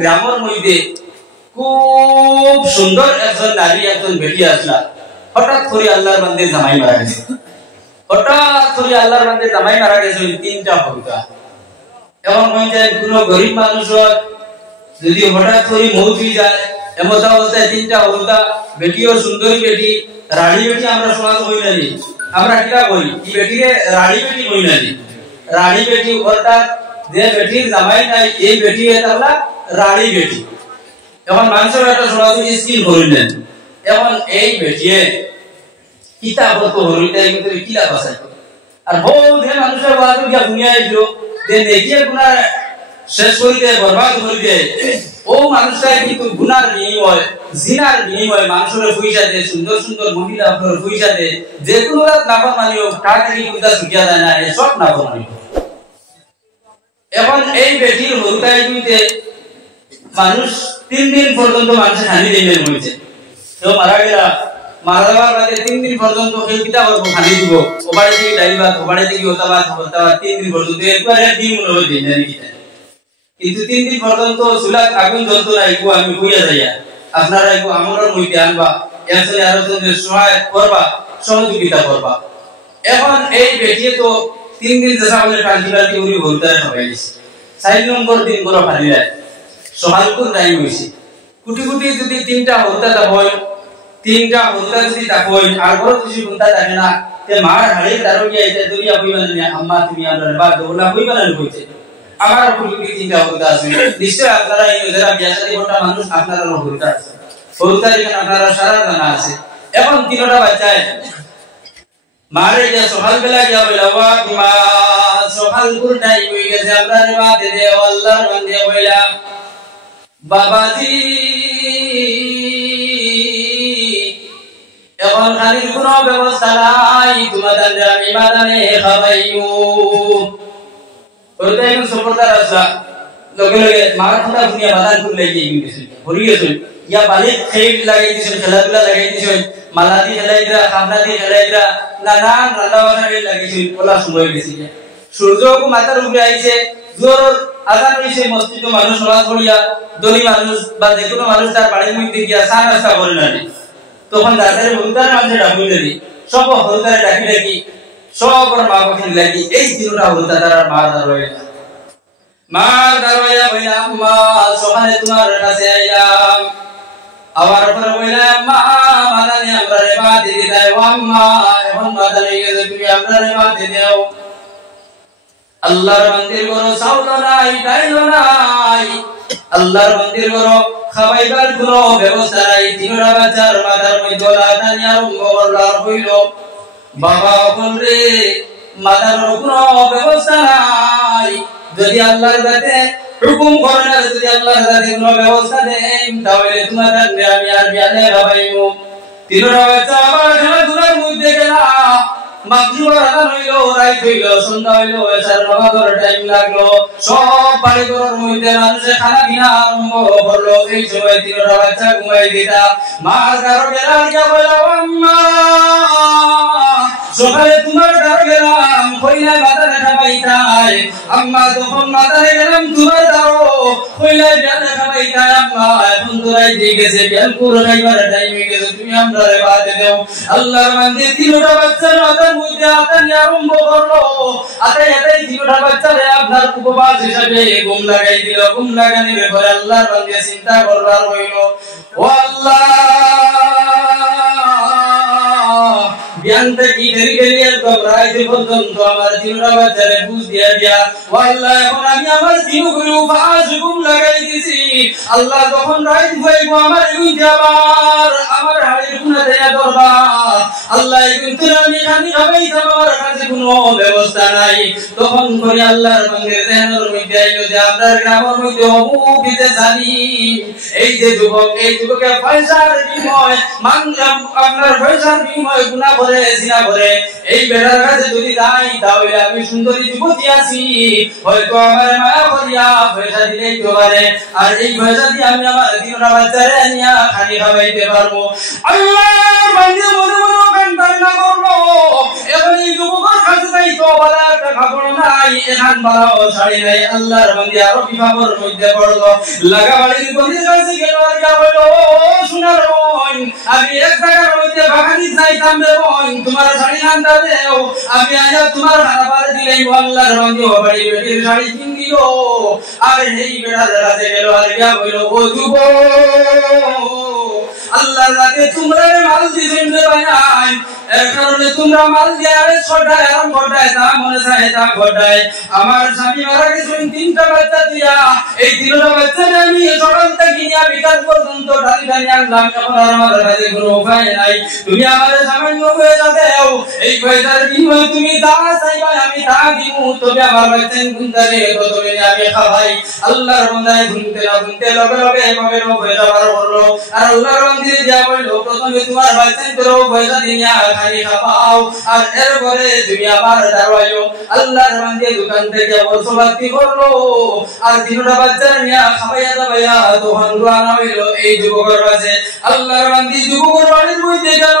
গ্রামের মধ্যে খুব সুন্দর একজন নারী একজন বেটি আসলা হঠাৎ করে আল্লাহর বান্দে জামাই মারা গেছে হঠাৎ করে আল্লাহর বান্দে জামাই মারা গেছে তিনটা হত্যা এমন হয়ে যায় কোন গরিব মানুষের যদি হঠাৎ করে মৌত হয়ে যায় এমন অবস্থায় তিনটা হত্যা বেটিও সুন্দরী বেটি রানী বেটি আমরা সমাজ হই না আমরা কিরা কই এই বেটিরে রানী বেটি কই না রানী বেটি অর্থাৎ যে বেটির জামাই নাই এই বেটি এটা রানী বেটি এখন মানুষের একটা সমাজ স্কিল হইলেন এখন এই বেটিয়ে কিতাব তো হইতে কিন্তু কিলা ভাষা আর বহুত হে মানুষের বাদু গিয়া দুনিয়ায় দিল যে নেকিয়ে গুনাহ শেষ করে দেয় বরবাদ করে দেয় ও মানুষটা কিন্তু গুনার বিনিময় জিনার বিনিময় মানুষের পয়সা দেয় সুন্দর সুন্দর মহিলা আপনার পয়সা দেয় যে কোনো রাত নাফর মানিও টাকা থেকে কুদা সুকিয়া যায় না সব নাফর মানিও এখন এই বেটির হত্যায় দিতে মানুষ 3 দিন পর্যন্ত মানুষের হানি দিবেন হয়েছে কেউ মারা গেলা মারা যাওয়ার বাদে 3 দিন পর্যন্ত কেউ কিতা করবো হানি দিব ওবাড়ি থেকে ডাইবাত ওবাড়ি থেকে ওতাবাত 3 দিন পর্যন্ত একবারে দিন মনে হয়ে দিন জানি কিতা কিন্তু 3 দিন পর্যন্ত চুলাত আগুন জ্বলতো না এগো আমি কইয়া যাইয়া আপনারা এগো আমরার মধ্যে আনবা একজনে আরেকজনের সহায় করবা সহযোগিতা করবা এখন এই বেটিয়ে তো 3 দিন যেসা বলে টাঙ্কিবাটি উড়ি ভরতায় হইছে 4 নম্বর দিন বড় ফালি যায় সকালকুর টাইম হইছে কুটি কুটি যদি তিনটা হত্যা তা হয় তিনটা হত্যা যদি তা হয় আর বড় কিছু হত্যা থাকে না তে মার হাড়ে তারো গিয়া এটা দুনিয়া কইবা না আম্মা তুমি আমরা বাদ দোলা কইবা না কইছে আমার কুটি কুটি তিনটা হত্যা আছে নিশ্চয় আপনারা এই যারা বিয়া শাদী করতে মানুষ আপনারা হত্যা আছে হত্যা এখানে আপনারা সারা জানা আছে এখন তিনটা বাচ্চায় মারে যে সকাল বেলা গিয়া বলা মা সকালকুর টাইম হই গেছে আমরা রে বাদে দে আল্লাহর বান্দে বইলা বাবাজি এখন খানির কোনো ব্যবস্থা নাই তোমাদের আমি বাদানে খাবাইও ওইটা এখন সম্প্রদায় আসলা লগে লগে মার কথা দুনিয়া বাদান করে লাগিয়ে গেছে ভরি গেছে ইয়া বালিক খেল লাগাই দিছেন খেলাধুলা লাগাই দিছেন মালাদি খেলাই দিরা খামনাদি খেলাই দিরা নানান রান্নাবান্না লাগিয়েছে ওলা সময় গেছে সূর্যকে মাথার উপরে আইছে জোর আজান হইছে মসজিদে মানুষ নামাজ পড়িয়া দলি মানুষ বা যে কোনো মানুষ তার বাড়ির মধ্যে গিয়া চা নাস্তা করে না তখন দাদারে হুলদার মানুষে ডাকুই দিলি সব হুলদারে ডাকি ডাকি সব মা বাবাকে লাগি এই তিনটা হুলদা তার মার দারওয়া বইলাম মা সকালে তোমার কাছে আইলাম আবার পরে বইলাম মা মাদানি আমরা রে বাতি দিতাই ও আম্মা এখন মাদানি গেছে তুমি আমরা রে বাতি দাও আল্লাহর মন্দির করো চাউল নাই ডাইল নাই আল্লাহর মন্দির করো খাবাইবার কোনো ব্যবস্থা নাই তিনটা বাচ্চার মাথার মধ্যে লাতানি আরম্ভ করলার হইল বাবা বলরে মাথার কোনো ব্যবস্থা নাই যদি আল্লাহর কাছে হুকুম করে না যদি আল্লাহর কাছে কোনো ব্যবস্থা দেন তাহলে তোমাদের আমি আর বিয়ালে খাবাইবো তিনটা বাচ্চা আবার খেলাধুলার মধ্যে গেলা মাগরিবের আযান হইলো রাত হইলো সন্ধ্যা হইলো এশার নামাজের টাইম লাগলো সব বাড়িঘরের মধ্যে মানুষে খানা পিনা আরম্ভ করলো এই সময় তিনটা বাচ্চা ঘুমাই দিতা মার ঘর বেলা গিয়া বলল আম্মা সকালে তোমার ঘর গেলাম কইলা মাথা দেখা পাইতাই আম্মা যখন মাথা গেলাম তোমার দাও কইলা দেখা পাইতাই আম্মা এখন তোরাই দিয়ে গেছে বিলকুল খাইবার টাইম হয়ে গেছে তুমি আমরারে বাদে দাও আল্লাহর বান্দে তিনটা বাচ্চার মাথার মধ্যে আতানি আরম্ভ করলো আতাই তিনটা বাচ্চারে আপনার উপবাস হিসাবে ঘুম লাগাই দিল ঘুম লাগানোর পরে আল্লাহর বান্দে চিন্তা করবার হইল ও আল্লাহ বিয়ানতে কি দেরি গেলিয়ে তো রাত পর্যন্ত আমার তিনটা বাচ্চারে বুঝ দিয়া দিয়া ও আল্লাহ এখন আমি আমার জিনগুলো উপবাস ঘুম লাগাই দিছি আল্লাহ যখন রাত হইব আমার ইউতে আমার হাড়ির গুনাহ দেয়া দরবা আল্লাহ কিন্তু আমি খানি খাবাই আমার কাছে কোনো ব্যবস্থা নাই তখন করে আল্লাহর বান্দে দেহর মধ্যে আইলো যে আপনার গ্রামের মধ্যে অবুবিতে জানি এই যে যুবকের পয়সার বিনিময় আপনার পয়সার বিনিময় গুনাহ করে জিনা করে এই বেড়ার কাছে যদি যাই তাহলে আমি সুন্দরী যুবতী আছি হয়তো আমার মায়া করিয়া পয়সা দিলেই তো পারে আর এই পয়সা দিয়ে আমি আমার তিনটা বাচ্চারে নিয়ে খানি খাওয়াইতে পারবো আল্লাহ বান্দে মনে মনে পার না করলো এখন এই যুবকের কাছে যাই তো বালা একটা কাপড় নাই এখান বালাও শাড়ি নাই আল্লাহর বান্দি আরো বিভাগের মধ্যে পড়লো লাগা বাড়ির বন্ধুর কাছে গেল আর যা বললো সোনার বোন আমি এক টাকার মধ্যে বাগানি যাইতাম রে বোন তোমার শাড়ি আনতে দেও আমি আজ তোমার হারাবার দিলেই আল্লাহর বান্দি ও বাড়ি বেটির শাড়ি কিন দিল আর এই বেটার কাছে গেল আর যা বললো ও যুবক আল্লাহর রাতে তোমরা মাল দিছেন রে ভাই এর কারণে তোমরা মাল দিয়ে ছটায় আরাম ঘটায় তা মনে চায় তা ঘটায় আমার স্বামী মারা গেছেন তিনটা বাচ্চা দিয়া এই তিনটা বাচ্চা আমি সকাল থেকে নিয়ে বিকাল পর্যন্ত ঢালি ঢালি আনলাম এখন আর আমার কাছে কোনো উপায় নাই তুমি আমাদের সামান্য পয়সা দাও এই পয়সার বিনিময়ে তুমি তা চাইবা আমি তা দিব তবে আমার বাচ্চা গুনতারে তো তুমি আমি খাওয়াই আল্লাহর বান্দায় গুনতে লগে লগে এভাবে পয়সা বার করলো আর আল্লাহর বান্দি দিয়া বললো প্রথমে তোমার বাচ্চা করো পয়সা দিয়া খালি খাওয়াও আর এরপরে তুমি আবার দাঁড়ায়ো আল্লাহর বান্দি দোকান থেকে বসবাতি করলো আর তিনটা বাচ্চা নিয়ে খাওয়াইয়া দাবাইয়া তখন রানা হইলো এই যুবকের কাছে আল্লাহর বান্দি যুবকের বাড়ির মধ্যে গেল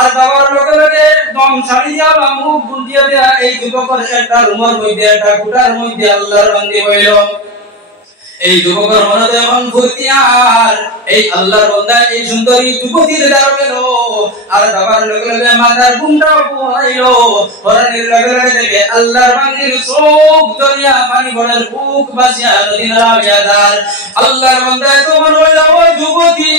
আর বাবার লগে লগে দম ছাড়ি দিয়া মুখ বুলিয়ে দেয়া এই যুবকের একটা রুমের মধ্যে একটা কুটার মধ্যে আল্লাহর বান্দি হইল এই যুবকের মনে এখন ফুর্তি আর এই আল্লাহর বান্দা এই সুন্দরী যুবতীর দ্বারা গেল আর বাবার লগে লগে মাথার গুমটা পোহাইলো হরনের লগে লগে দেখে আল্লাহর বান্দির চোখ দরিয়া পানি ভরার বুক বাসিয়া নদী নালা দার আল্লাহর বান্দা তখন হইল ও যুবতী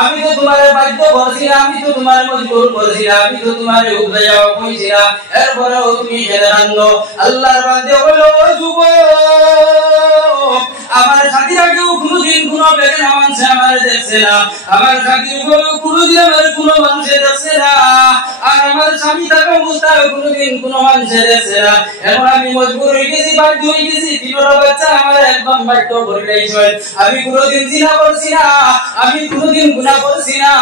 আমি তো তোমারে বাধ্য করছি আমি তো তোমারে মজবুর করছি আমি তো তোমারে উদ্ধার কইছি না এরপরেও তুমি জেনে আনলো আল্লাহর বান্দা বলল ও যুবক আমার সাথীরা কেউ কোনোদিন কোনো বেদনা মানছে আমার দেখছে না আমার সাথী কোনোদিন আমার কোনো মানুষে দেখছে না আর আমার স্বামী থাকা অবস্থায় কোনোদিন কোনো মানুষে দেখছে না এখন আমি মজবুর হয়ে গেছি বাধ্য হয়ে গেছি তিনটা বাচ্চা আমার একদম বাধ্য করে দিয়েছে আমি কোনোদিন জিনা করছি না আমি কোনোদিন গুনাহ করছি না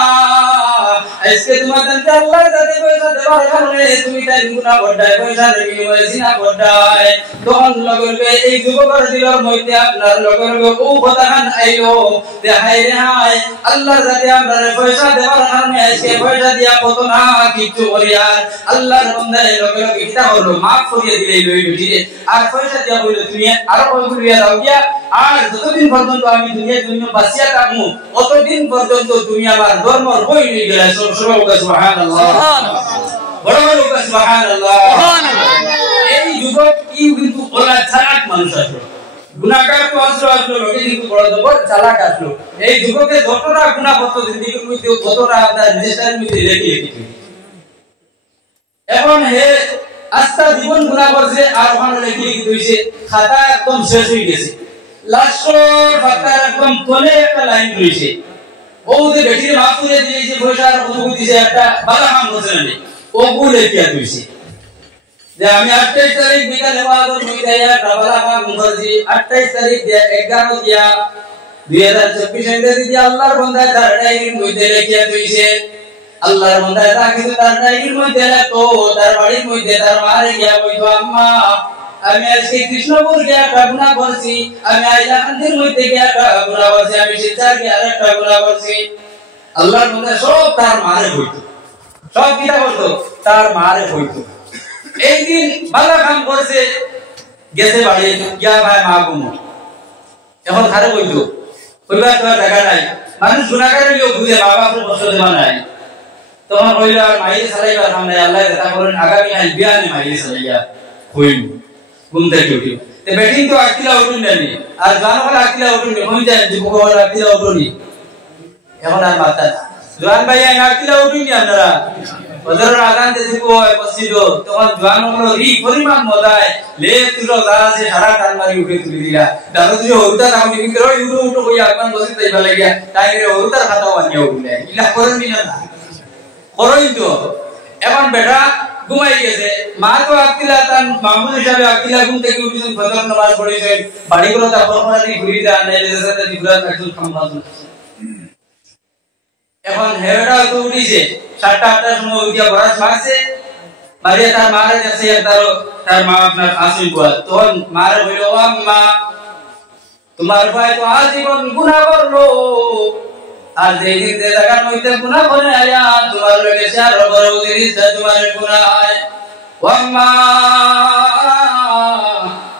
আজকে তোমাদেরকে আল্লাহ যাতে পয়সা দেওয়ার কারণে তুমি তাই গুনাহ করতে পয়সা বিনিময়ে জিনা করতে তখন লগবে এই যুবকের দিলের মধ্যে আপনার লগবে ও কথাখান আইলো যে হায় রে হায় আল্লাহর যাতে আমরা পয়সা দেওয়ার কারণে আজকে পয়সা দিয়া কত না কিছু করি আর আল্লাহর বান্দা লগে লগে কিতা হলো মাফ করিয়ে দিলে লই লইরে আর পয়সা দিয়া বইলো তুমি আরো করিয়া দাও গিয়া আর যতদিন পর্যন্ত আমি দুনিয়া বাঁচিয়া থাকবো অতদিন পর্যন্ত তুমি আমার ধর্মের বই নিয়ে গেলে সুবহানাল্লাহ বড় বড় সুবহানাল্লাহ এই যুবক কি কিন্তু ওরা চালাক মানুষ আসলো গুনাহগার তো আসলো লোকে কিন্তু বড় বড় চালাক আসলো এই যুবকের যতটা গুনাহ করত জিন্দেগির মধ্যে ততটা আপনার রেজিস্টারের মধ্যে লেখে রেখেছে এখন হে আস্থা জীবন গুনাহ করছে আর ওখানে লেখে দিয়েছে খাতা একদম শেষ হয়ে গেছে লাস্টের খাতার একদম তলে একটা লাইন রয়েছে ও যে বেটির মাফ করে দিয়েছে পয়সার অনুভূতি দিয়েছে একটা ভালো কাম করছে না ও বলে কি দিয়েছে যে আমি 28 তারিখ বিকালে বাদর মিটাইয়া টাবালা কাম করছি 28 তারিখ 11 দিয়া 2024 এর দিন আল্লাহর বান্দা তার ডায়েরির মধ্যে লেখিয়া দিয়েছে আল্লাহর বান্দা তাকে তার ডায়েরির মধ্যে লেখো তার বাড়ির মধ্যে তার মারে গিয়া কইতো আম্মা আমি আজকে কৃষ্ণপুর গিয়া গুনাহ করছি আমি আইলাকান্দির মধ্যে গিয়া গুনাহ করছি আমি শিলচর গিয়া আরেকটা গুনাহ করছি আল্লাহর বান্দা সব তার মারে কইতো সব কিটা করতো তার মারে কইতো এই দিন ভালো কাম করছে গেছে বাড়ি গিয়া ভাই মা গুমো এখন খারে কইতো কইবা তো টাকা নাই মানুষ গুনাহগার হইলো ঘুরে বাবা তো কষ্ট দেবা নাই তখন কইলা মাইরে চালাইবা সামনে আল্লাহ কথা করেন আগামী আজ বিয়ানে মাইরে চালাইয়া কইল ঘুমতে উঠি তে বেটিং তো আকিলা উঠুন জানি আর জানো বলে আকিলা উঠুন হই যায় যে বড় আকিলা উঠুনি এখন আর মাথা জওয়ান ভাই আকিলা উঠুনি আপনারা ওদের আগান দিতে কই বসিল তখন জওয়ান হলো ই পরিমাণ মজায় লে তুলো গাছে সারা টান মারি উঠে তুলি দিলা দাদু তুই হউতা নাম নিকি করো ইউরো উঠো কই আগান বসে তাইবা লাগিয়া তাই রে হউতার খাতা বানিয়ে উঠলে ইলা করেন না করই তো এখন বেটা ঘুমাই গেছে মা তো আকিলা তার মামুন হিসাবে আকিলা ঘুম থেকে উঠেছেন ফজর নামাজ পড়েছেন বাড়ি করে তা পরপরানি ঘুরি দেন নেলে সাথে দিগুলা একদম খামবাজ এখন হেড়া তো উঠিছে 7:30টার সময় উঠিয়া বরাস মারছে মারিয়া তার মারে যাচ্ছে তার মা আপনার আসিল বল তখন মারে বলল আম্মা তোমার ভাই তো আজীবন গুনাহ করলো আর যেদিন যে জায়গার মধ্যে গুনাহ করে আয়া তোমার লগে শেয়ার করো জিনিসটা তোমার গুনাহ হয় ওয়াম্মা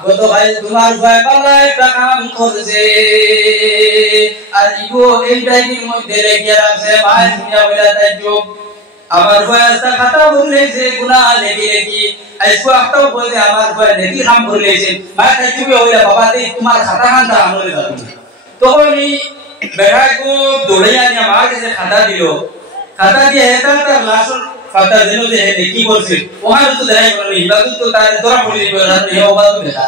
গত ভাই তোমার ভাই পালা একটা কাম করছে আর ইগো এই টাইমের মধ্যে রেখে রাখছে ভাই দুনিয়া বইলা তাইজো আমার ভাই আস্তা খাতা বললেছে গুনাহ লেখি লেখি আইসো একটাও বলে আমার ভাই নেকি কাম করলেছে ভাই তাইজো হইলা বাবা দেই তোমার খাতা খানটা আমলে যাবে তখনই বেড়ায় কো দৌড়াইয়া নিয়ে আমার কাছে খাতা দিল খাতা দিয়ে হেতা তার লাশর খাতা দিল যে হে কি করছে ওখানে তো দেখাই বলে ইবাদত তো তার ধরা পড়ে যাবে আর হে ওবাদ দেখা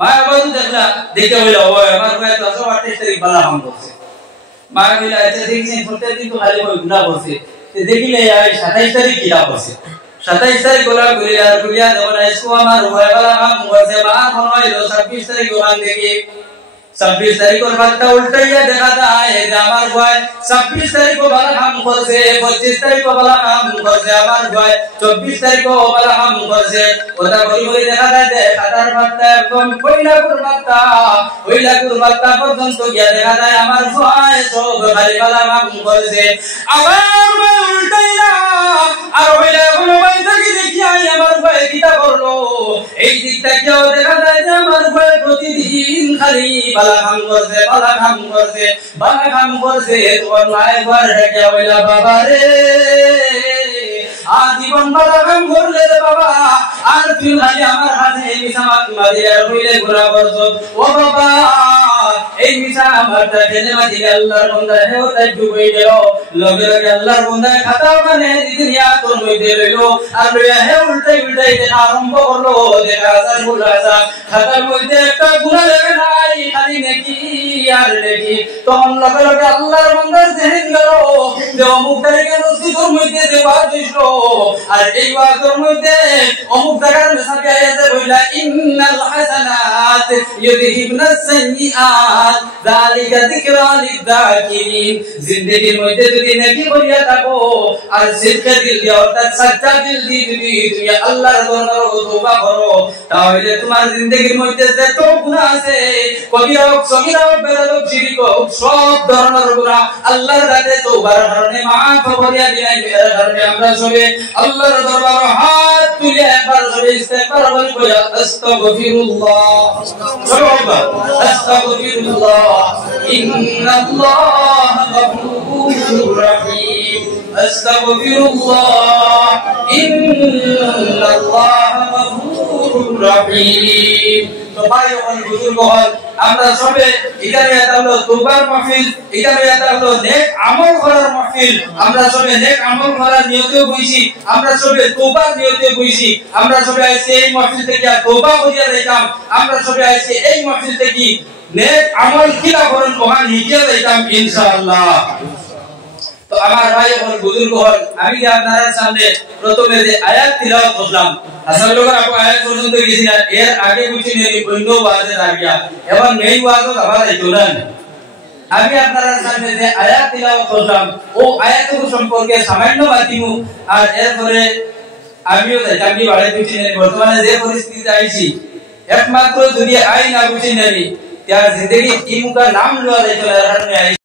মা আবাদ দেখলা দেখে হইলা ও আমার ভাই তো 28 তারিখ বালা কাম করছে মা কইলা আচ্ছা দেখছেন প্রত্যেক দিন তো খালি ওই গুনাহ করছে দেখিলে এই 27 তারিখ কি না করছে 27 তারিখ গোলা কইলা আর কইলা যখন আইসো আমার ভাই বালা কাম করছে মা মনে হইলো 26 তারিখ ওখান থেকে 26 तारीख और बात उल्टाइया देखा जाए আমার ভাই 26 तारीख को বালা কাম করছে 25 तारीख को বালা কাম করছে আমার ভাই 24 तारीख को বালা কাম করছে ওটা বলি বলি দেখা যায় যে খাতার বার্তা একদম কইলা কুরবাতা পর্যন্ত গিয়া দেখা যায় আমার ভাই সব খালি বালা কাম করছে আমার ভাই উল্টাইয়া আর হইলা কোনো ভাই থাকি দেখি আমার ভাই কিটা করলো এই দিকটা কেউ দেখা যায় যে আমার ভাই প্রতিদিন খালি বালা কাম করছে তোমার মায়ের ঘর ঢেকে হইলা বাবা রে আজীবন বালা কাম করলে রে বাবা আর তুই খালি আমার হাতে মিছা মাতি আর হইলে ঘোরা করছো ও বাবা এই মিছা আমারটা জেনে মাতি আল্লাহর বান্দা হেও তাই ডুবে গেল লগে লগে আল্লাহর বান্দা খাতা মানে দিদিয়া তোর মধ্যে রইলো আর লইয়া হে উল্টাই দেখা আরম্ভ করলো দেখা যায় বুলাসা খাতার মধ্যে একটা গুনাহ লেগে নাই খালি নেকি আর নেকি তখন লগে লগে আল্লাহর বান্দার জেহেন গেল যে অমুক তারিখে মসজিদের মধ্যে যে ওয়াজ হইলো আর এই ওয়াজের মধ্যে অমুক জায়গার মেসাকে আয়াতে বইলা ইন্নাল হাসানাত ইউযহিবনাস সাইয়্যাত যালিকা যিকরা লিয-যাকিরিন জিন্দেগির মধ্যে যদি নেকি করিয়া থাকো আর সিদকে দিল দিয়ে অর্থাৎ সচ্চা দিল দিয়ে যদি তুমি আল্লাহর দরবারে তওবা করো তাহলে তোমার জিন্দেগির মধ্যে যত গুনাহ আছে কবিরা হোক সগীরা হোক বেরাদ হোক শিরক হোক সব ধরনের গুনাহ আল্লাহর কাছে তওবার কারণে মাফ করিয়া দিলেন এর কারণে আমরা সবে আল্লাহর দরবারে হাত তুলে একবার সবে ইস্তেগফার করি আস্তাগফিরুল্লাহ আস্তাগফিরুল্লাহ ইন্নাল্লাহা গফুরুর রহিম আস্তাগফিরুল্লাহ ইন্নাল্লাহা গফুরুর রহিম তো ভাই ও বুজুর্গ হল আমরা সবে এখানে এটা হলো তওবার মাহফিল এখানে এটা হলো নেক আমল করার মাহফিল আমরা সবে নেক আমল করার নিয়তে বইছি আমরা সবে তওবার নিয়তে বইছি আমরা সবে আইছি এই মাহফিল থেকে তওবা করিয়া যাইতাম আমরা সবে আইছি এই মাহফিল থেকে নেক আমল কিলা করেন ওখান হিজিয়া যাইতাম ইনশাআল্লাহ তো আমার ভাই ও বুজুর্গ হল আমি যে আপনাদের সামনে প্রথমে যে আয়াত তিলাওয়াত করলাম আসলে লোক আপনি আয়াত পর্যন্ত গেছি না এর আগে কিছু নেই অন্য ওয়াজে দাঁড়িয়া এবং মেইন ওয়াজও আবার আইতো না আমি আপনাদের সামনে যে আয়াত তিলাওয়াত করলাম ও আয়াতগুলো সম্পর্কে সামান্য বাতিমু আর এরপরে আমিও জানি বাড়াই কিছু নেই বর্তমানে যে পরিস্থিতি আইছি একমাত্র যদি আইন না বুঝি নেই তার জিন্দেগি ইমুকা নাম লওয়া যাইতো না